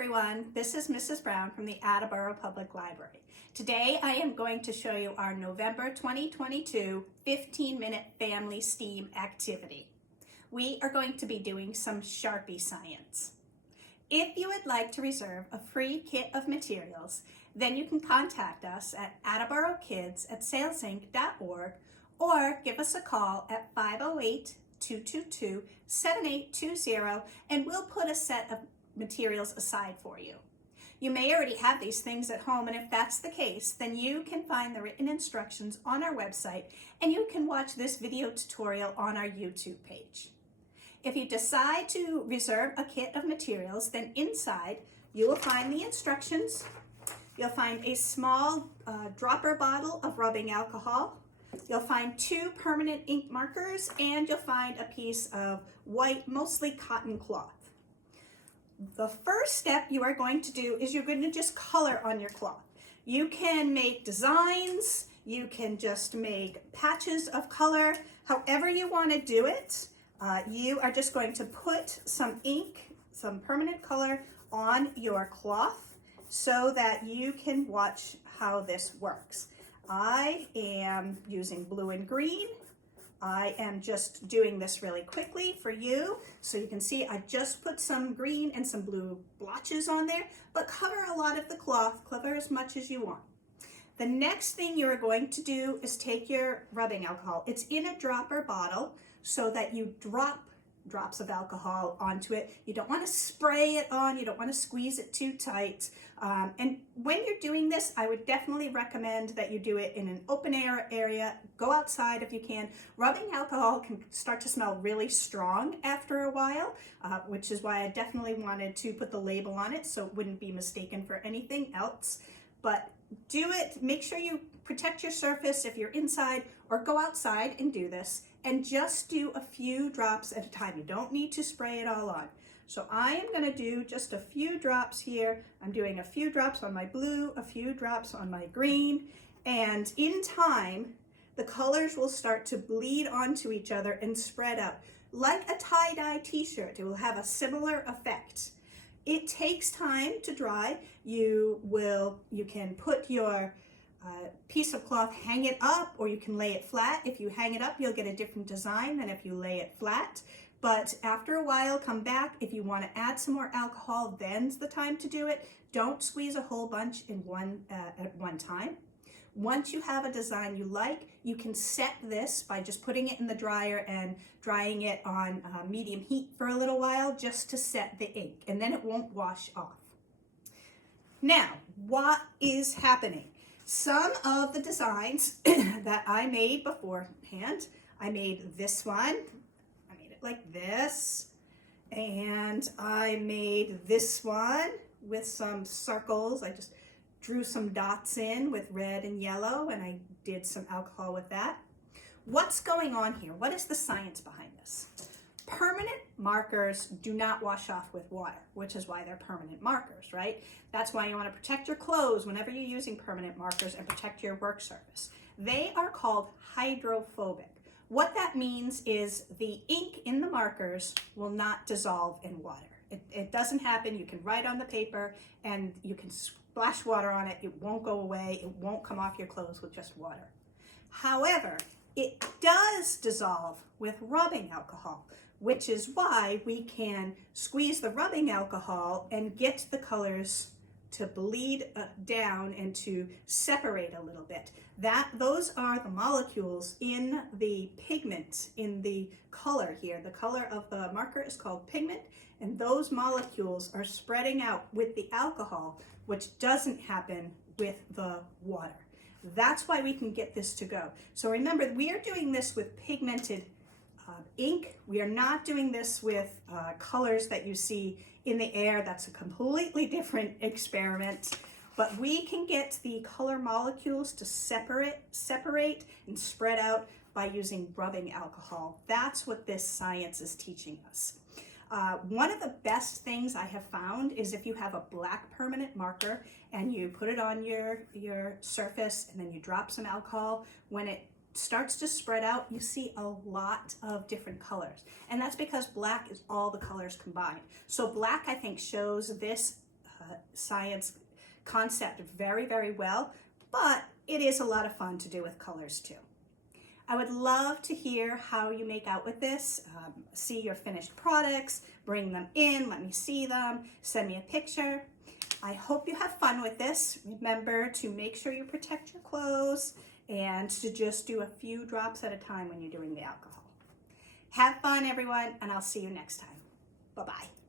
everyone, this is Mrs. Brown from the Attleboro Public Library. Today I am going to show you our November 2022 15-minute family STEAM activity. We are going to be doing some Sharpie science. If you would like to reserve a free kit of materials, then you can contact us at attleborokids@salesinc.org or give us a call at 508-222-7820 and we'll put a set of materials aside for you. You may already have these things at home, and if that's the case, then you can find the written instructions on our website and you can watch this video tutorial on our YouTube page. If you decide to reserve a kit of materials, then inside you will find the instructions. You'll find a small dropper bottle of rubbing alcohol. You'll find 2 permanent ink markers, and you'll find a piece of white, mostly cotton cloth. The first step you are going to do is you're going to just color on your cloth. You can make designs, you can just make patches of color, however you want to do it. You are just going to put some ink, some permanent color on your cloth so that you can watch how this works. I am using blue and green. I am just doing this really quickly for you so you can see I just put some green and some blue blotches on there, but cover a lot of the cloth, cover as much as you want. The next thing you're going to do is take your rubbing alcohol. It's in a dropper bottle so that you drop drops of alcohol onto it. You don't want to spray it on, you don't want to squeeze it too tight. And when you're doing this, I would definitely recommend that you do it in an open air area. Go outside if you can. Rubbing alcohol can start to smell really strong after a while, which is why I definitely wanted to put the label on it so it wouldn't be mistaken for anything else. But do it, make sure you protect your surface if you're inside, or go outside and do this, and just do a few drops at a time. You don't need to spray it all on. So I am going to do just a few drops here. I'm doing a few drops on my blue, a few drops on my green, and in time, the colors will start to bleed onto each other and spread out. Like a tie-dye t-shirt, it will have a similar effect. It takes time to dry. You can put your piece of cloth, hang it up, or you can lay it flat. If you hang it up, you'll get a different design than if you lay it flat. But after a while, come back. If you want to add some more alcohol, then's the time to do it. Don't squeeze a whole bunch in at one time. Once you have a design you like, you can set this by just putting it in the dryer and drying it on medium heat for a little while just to set the ink, and then it won't wash off. Now, what is happening? Some of the designs that I made beforehand, I made this one, I made it like this, and I made this one with some circles. I just drew some dots in with red and yellow, and I did some alcohol with that. What's going on here? What is the science behind this? Permanent markers do not wash off with water, which is why they're permanent markers, right? That's why you want to protect your clothes whenever you're using permanent markers and protect your work surface. They are called hydrophobic. What that means is the ink in the markers will not dissolve in water. It doesn't happen. You can write on the paper and you can splash water on it. It won't go away. It won't come off your clothes with just water. However, it does dissolve with rubbing alcohol, which is why we can squeeze the rubbing alcohol and get the colors to bleed down and to separate a little bit. Those are the molecules in the pigment, in the color here. The color of the marker is called pigment, and those molecules are spreading out with the alcohol, which doesn't happen with the water. That's why we can get this to go. So remember, we are doing this with pigmented ink. We are not doing this with colors that you see in the air. That's a completely different experiment. But we can get the color molecules to separate and spread out by using rubbing alcohol. That's what this science is teaching us. One of the best things I have found is if you have a black permanent marker and you put it on your surface and then you drop some alcohol, when it starts to spread out, you see a lot of different colors. And that's because black is all the colors combined. So black, I think, shows this science concept very, very well, but it is a lot of fun to do with colors too. I would love to hear how you make out with this, see your finished products, bring them in, let me see them, send me a picture. I hope you have fun with this. Remember to make sure you protect your clothes and to just do a few drops at a time when you're doing the alcohol. Have fun, everyone, and I'll see you next time. Bye-bye.